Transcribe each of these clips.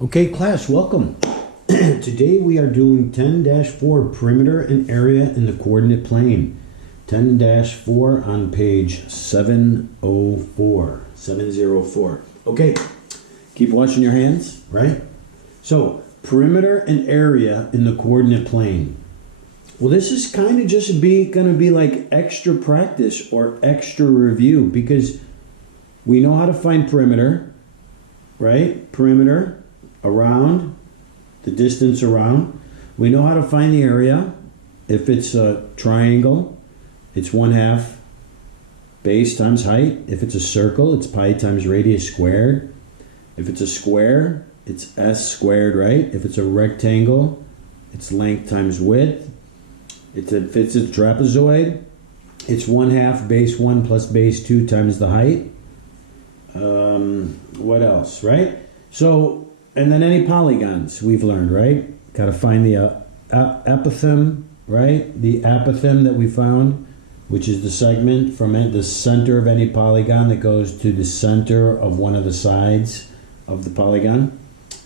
Okay, class, welcome. Today we are doing 10-4 perimeter and area in the coordinate plane. 10-4 on page 704. Okay, keep watching your hands, right? So, perimeter and area in the coordinate plane. Well, this is kind of just going to be like extra practice or extra review because we know how to find perimeter, right? Perimeter, around, the distance around. We know how to find the area. If it's a triangle, it's 1/2 base times height. If it's a circle, it's pi times radius squared. If it's a square, it's s squared, right? If it's a rectangle, it's length times width. If it's a trapezoid, it's 1/2 base 1 plus base 2 times the height. What else, right? So, and then any polygons we've learned, right? Got to find the epithem, right? The apothem that we found, which is the segment from the center of any polygon that goes to the center of one of the sides of the polygon.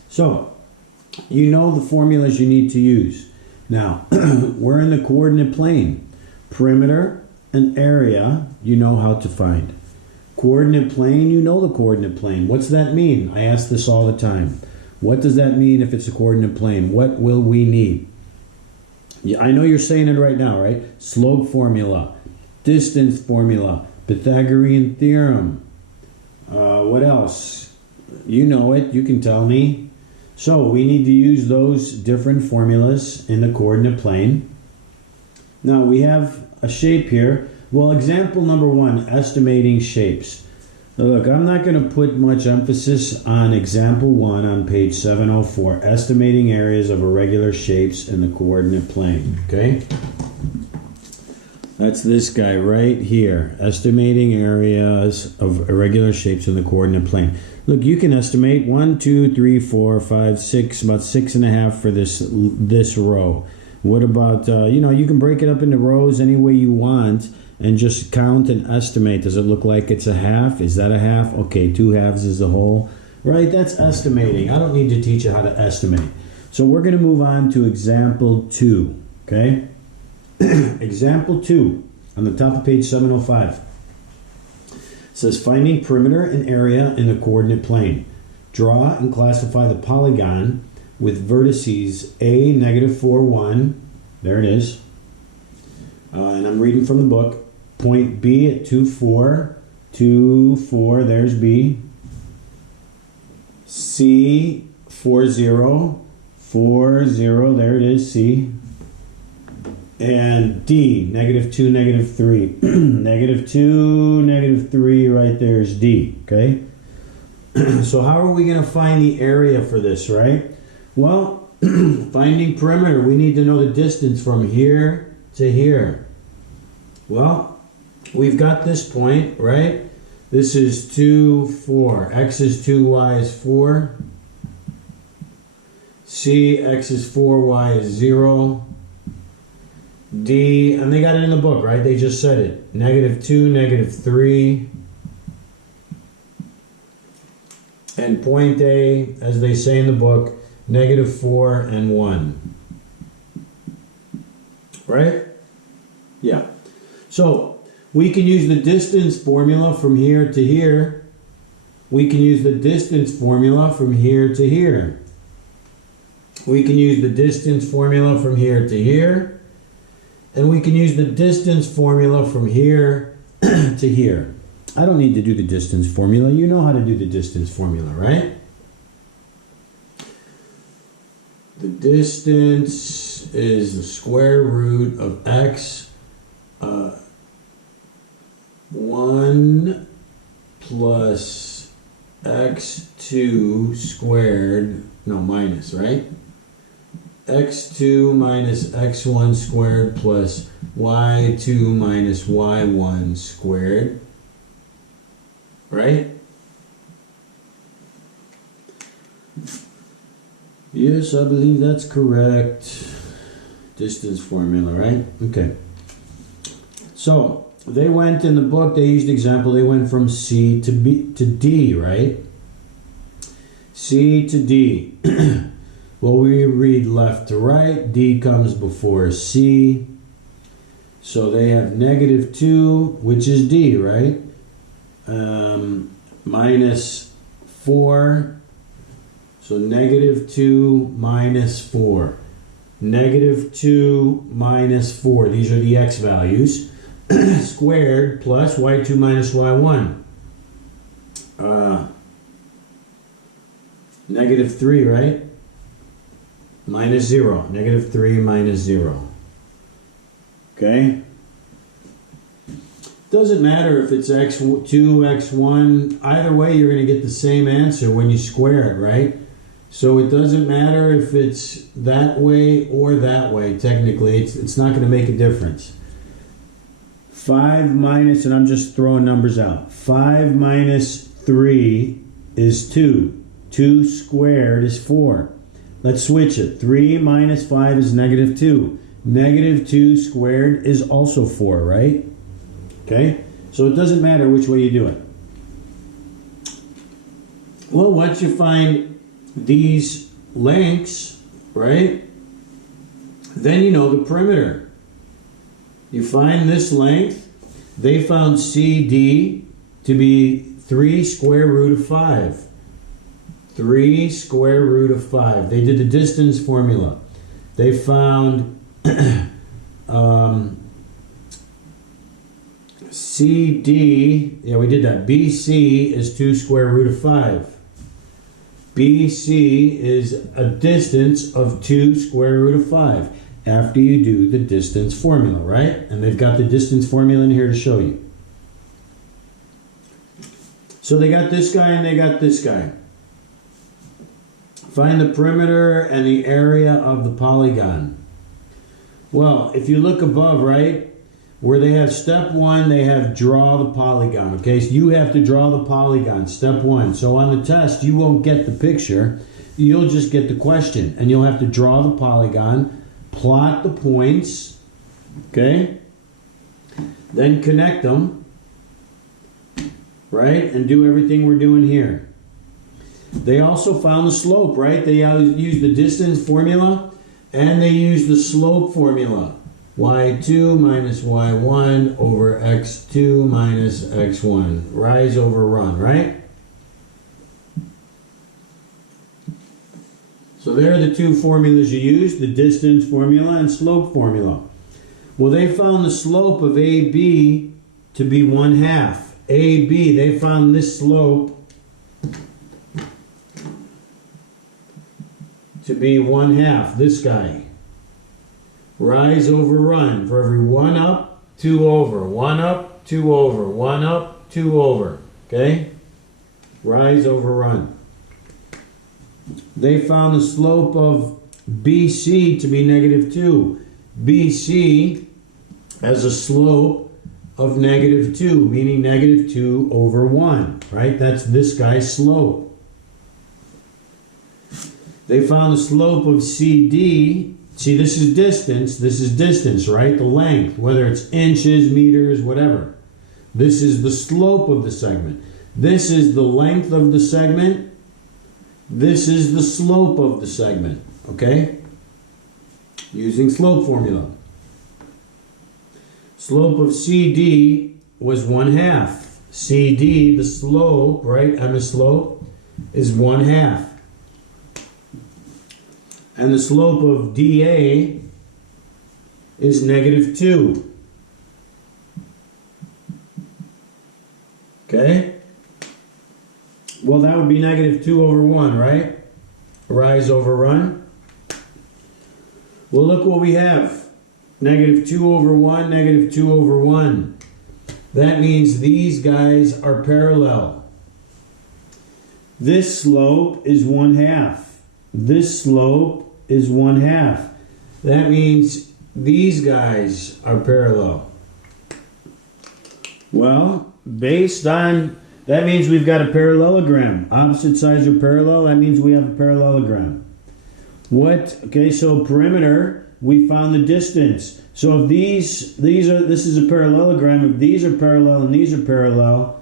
So, you know the formulas you need to use. Now, we're in the coordinate plane. Perimeter and area, you know how to find. Coordinate plane, you know the coordinate plane. What's that mean? I ask this all the time. What does that mean if it's a coordinate plane? What will we need? Yeah, I know you're saying it right now, right? Slope formula, distance formula, Pythagorean theorem. What else? You know it. You can tell me. So we need to use those different formulas in the coordinate plane. Now we have a shape here. Well, example number 1, estimating shapes. Now look, I'm not going to put much emphasis on example 1 on page 704, estimating areas of irregular shapes in the coordinate plane, okay? That's this guy right here, estimating areas of irregular shapes in the coordinate plane. Look, you can estimate 1, 2, 3, 4, 5, 6, about 6.5 for this row. What about, you can break it up into rows any way you want and just count and estimate. Does it look like it's a half? Is that a half? Okay, 2 halves is a whole. Right, that's estimating. I don't need to teach you how to estimate. So we're going to move on to example 2, okay? Example 2 on the top of page 705. Says finding perimeter and area in the coordinate plane. Draw and classify the polygon with vertices A, -4, 1. There it is. And I'm reading from the book. Point B at 2, 4. 2, 4, there's B. C, 4, 0. 4, 0, there it is, C. And D, -2, -3. -2, -3, right there is D, okay? So how are we going to find the area for this, right? Well, finding perimeter, we need to know the distance from here to here. Well, we've got this point, right? This is 2, 4. X is 2, Y is 4. C, X is 4, Y is 0. D, and they got it in the book, right? They just said it. -2, -3. And point A, as they say in the book, -4 and 1. Right? Yeah. So, we can use the distance formula from here to here. We can use the distance formula from here to here. We can use the distance formula from here to here. And we can use the distance formula from here to here. I don't need to do the distance formula. You know how to do the distance formula, right? The distance is the square root of x 1 plus x2 squared, no, minus, right? x2 minus x1 squared plus y2 minus y1 squared, right? Yes, I believe that's correct. Distance formula, right? Okay. So, they went in the book, they used example, they went from C to D, right? C to D. Well, we read left to right. D comes before C. So they have negative 2, which is D, right? Minus 4. So negative 2 minus 4. Negative 2 minus 4. These are the x values. Squared plus y2 minus y1. Negative 3, right? Minus 0. Negative 3 minus 0. Okay? Doesn't matter if it's x2, x1. Either way, you're going to get the same answer when you square it, right? So it doesn't matter if it's that way or that way, technically. It's not going to make a difference. 5 minus, and I'm just throwing numbers out. 5 minus 3 is 2. 2 squared is 4. Let's switch it. 3 minus 5 is negative 2. Negative 2 squared is also 4, right? Okay? So it doesn't matter which way you do it. Well, once you find these lengths, right? Then you know the perimeter. You find this length. They found CD to be 3 square root of 5. 3 square root of 5. They did the distance formula. They found CD, yeah, we did that. BC is 2 square root of 5. BC is a distance of 2 square root of 5 after you do the distance formula, right? And they've got the distance formula in here to show you. So they got this guy and they got this guy. Find the perimeter and the area of the polygon. Well, if you look above, right, where they have step 1, they have draw the polygon. Okay, so you have to draw the polygon, step 1. So on the test, you won't get the picture. You'll just get the question. And you'll have to draw the polygon, plot the points, okay? Then connect them, right? And do everything we're doing here. They also found the slope, right? They used the distance formula and they used the slope formula. y2 minus y1 over x2 minus x1. Rise over run, right? So there are the two formulas you use, the distance formula and slope formula. Well, they found the slope of AB to be 1/2. AB, they found this slope to be 1/2, this guy. Rise over run. For every 1 up, 2 over. 1 up, 2 over. 1 up, 2 over. Okay? Rise over run. They found the slope of BC to be negative 2. BC has a slope of negative 2, meaning negative 2 over 1. Right? That's this guy's slope. They found the slope of CD. See, this is distance, right? The length, whether it's inches, meters, whatever. This is the slope of the segment. This is the length of the segment. This is the slope of the segment, okay? Using slope formula. Slope of CD was 1/2. CD, the slope, right? The slope is 1/2. And the slope of DA is negative 2. Okay? Well, that would be negative 2 over 1, right? Rise over run. Well, look what we have. Negative 2 over 1, negative 2 over 1. That means these guys are parallel. This slope is 1/2. This slope is 1/2. That means these guys are parallel. Well, based on, that means we've got a parallelogram. Opposite sides are parallel, that means we have a parallelogram. What, okay, so perimeter, we found the distance. So if this is a parallelogram, if these are parallel and these are parallel,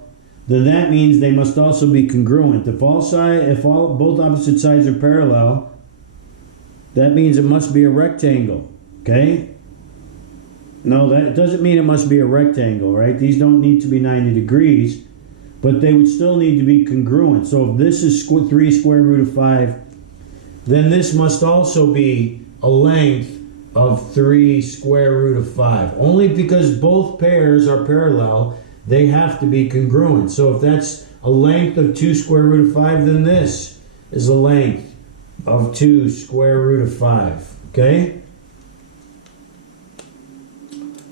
then that means they must also be congruent. If both opposite sides are parallel, that means it must be a rectangle. Okay? No, that doesn't mean it must be a rectangle, right? These don't need to be 90 degrees, but they would still need to be congruent. So if this is 3 square root of 5, then this must also be a length of 3 square root of 5. Only because both pairs are parallel, they have to be congruent. So if that's a length of 2 square root of 5, then this is a length of 2 square root of 5. Okay?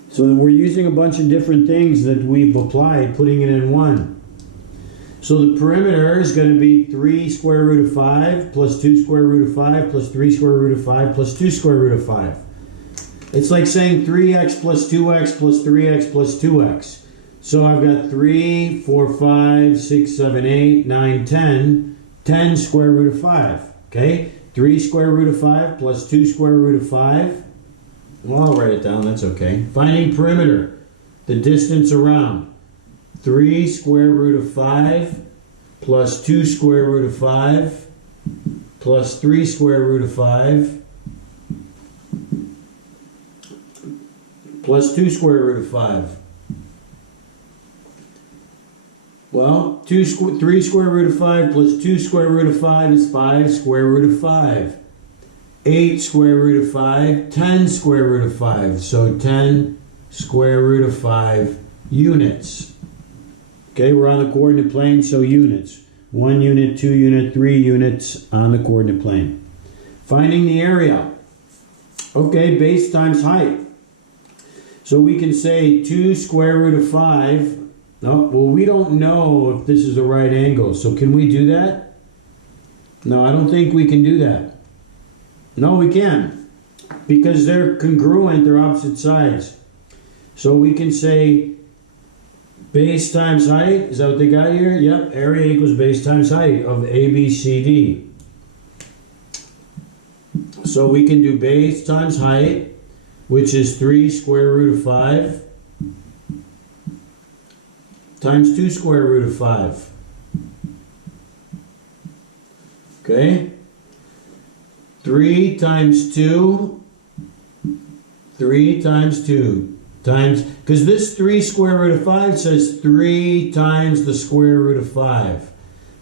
So we're using a bunch of different things that we've applied, putting it in one. So the perimeter is going to be 3 square root of 5 plus 2 square root of 5 plus 3 square root of 5 plus 2 square root of 5. It's like saying 3x plus 2x plus 3x plus 2x. So I've got 3, 4, 5, 6, 7, 8, 9, 10, 10 square root of 5. Okay? 3 square root of 5 plus 2 square root of 5. Well, I'll write it down, that's okay. Finding perimeter, the distance around. 3 square root of 5 plus 2 square root of 5 plus 3 square root of 5 plus 2 square root of 5. Well, 3 square root of 5 plus 2 square root of 5 is 5 square root of 5. 8 square root of 5, 10 square root of 5. So 10 square root of 5 units. Okay, we're on the coordinate plane, so units. 1 unit, 2 unit, 3 units on the coordinate plane. Finding the area. Okay, base times height. So we can say 2 square root of 5. No, well, we don't know if this is a right angle. So can we do that? No, I don't think we can do that. No, we can. Because they're congruent, they're opposite sides. So we can say base times height. Is that what they got here? Yep, area equals base times height of ABCD. So we can do base times height, which is 3 square root of 5 times 2 square root of 5. Okay? 3 times 2, 3 times 2, times, because this 3 square root of 5 says 3 times the square root of 5,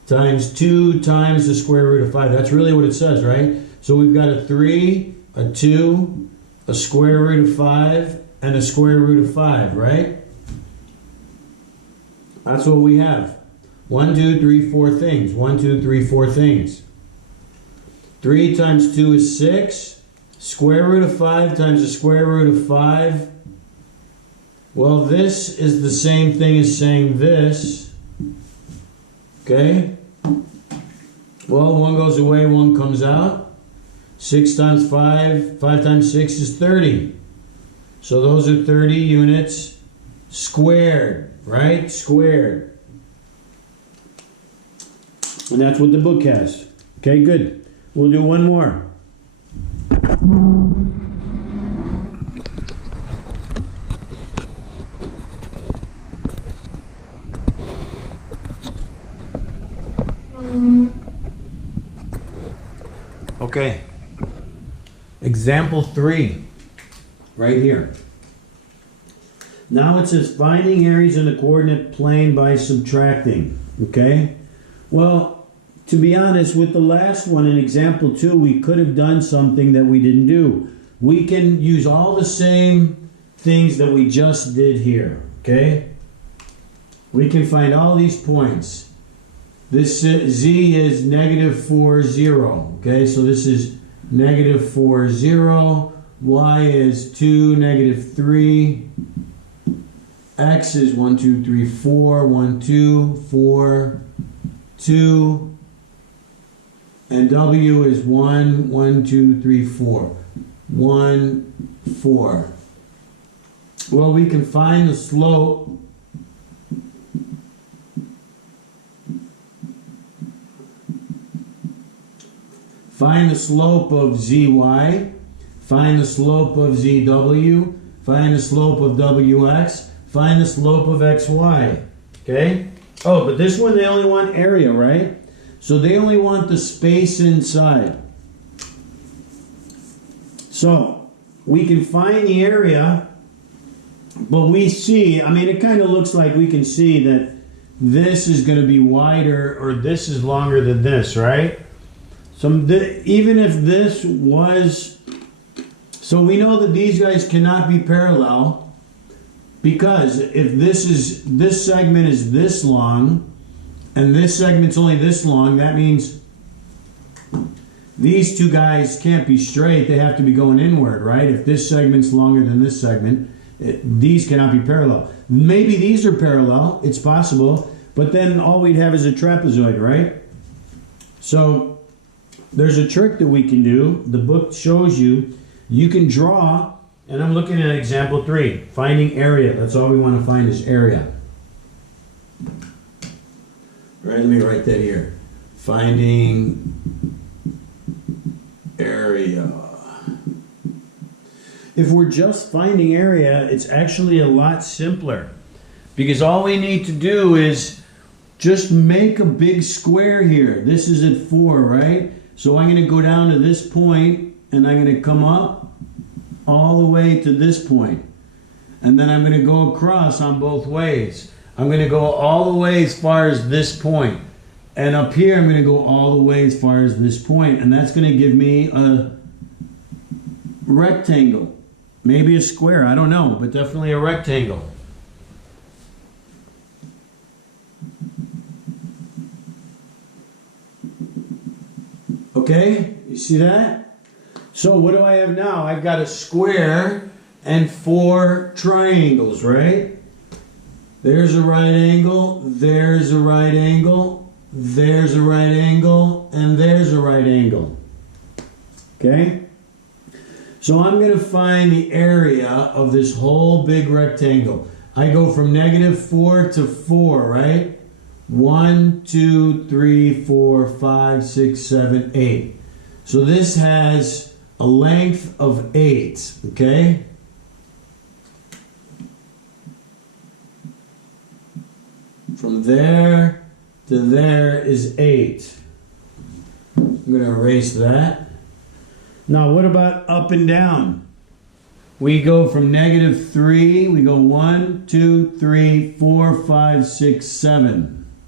times 2 times the square root of 5. That's really what it says, right? So we've got a 3, a 2, a square root of 5, and a square root of 5, right? That's what we have. 1, 2, 3, 4 things. 1, 2, 3, 4 things. 3 times 2 is 6. Square root of 5 times the square root of 5. Well, this is the same thing as saying this. Okay? Well, 1 goes away, 1 comes out. 6 times 5, 5 times 6 is 30. So those are 30 units squared, right? Squared. And that's what the book has. Okay, good. We'll do one more. Okay. Example 3. Right here. Now it says finding areas in the coordinate plane by subtracting. Okay? Well, to be honest, with the last one in example 2, we could have done something that we didn't do. We can use all the same things that we just did here. Okay? We can find all these points. This z is negative 4, 0. Okay, so this is negative 4, 0. Y is 2, negative 3. X is 1, 2, 3, 4. 1, 2, 4, 2. And W is 1, 1, 2, 3, 4. 1, 4. Well, we can find the slope . Find the slope of zy, find the slope of zw, find the slope of wx, find the slope of xy. Okay? Oh, but this one they only want area, right? So they only want the space inside. So we can find the area, but we see, I mean, it kind of looks like we can see that this is going to be wider or this is longer than this, right? So even if this was, so we know that these guys cannot be parallel, because if this segment is this long and this segment's only this long, that means these two guys can't be straight. They have to be going inward, right? If this segment's longer than this segment, these cannot be parallel. Maybe these are parallel, it's possible, but then all we'd have is a trapezoid, right? So there's a trick that we can do. The book shows you, you can draw, and I'm looking at example 3, finding area. That's all we want to find is area. Right, let me write that here. Finding area. If we're just finding area, it's actually a lot simpler, because all we need to do is just make a big square here. This is at 4, right? So I'm going to go down to this point, and I'm going to come up all the way to this point. And then I'm going to go across on both ways. I'm going to go all the way as far as this point. And up here, I'm going to go all the way as far as this point. And that's going to give me a rectangle. Maybe a square, I don't know, but definitely a rectangle. Okay, you see that? So what do I have now? I've got a square and 4 triangles, right? There's a right angle, there's a right angle, there's a right angle, and there's a right angle. Okay? So I'm going to find the area of this whole big rectangle. I go from -4 to 4, right? 1, 2, 3, 4, 5, 6, 7, 8. So this has a length of 8, okay? From there to there is 8. I'm going to erase that. Now what about up and down? We go from -3, we go 1, 2, 3, 4, 5, 6, 7.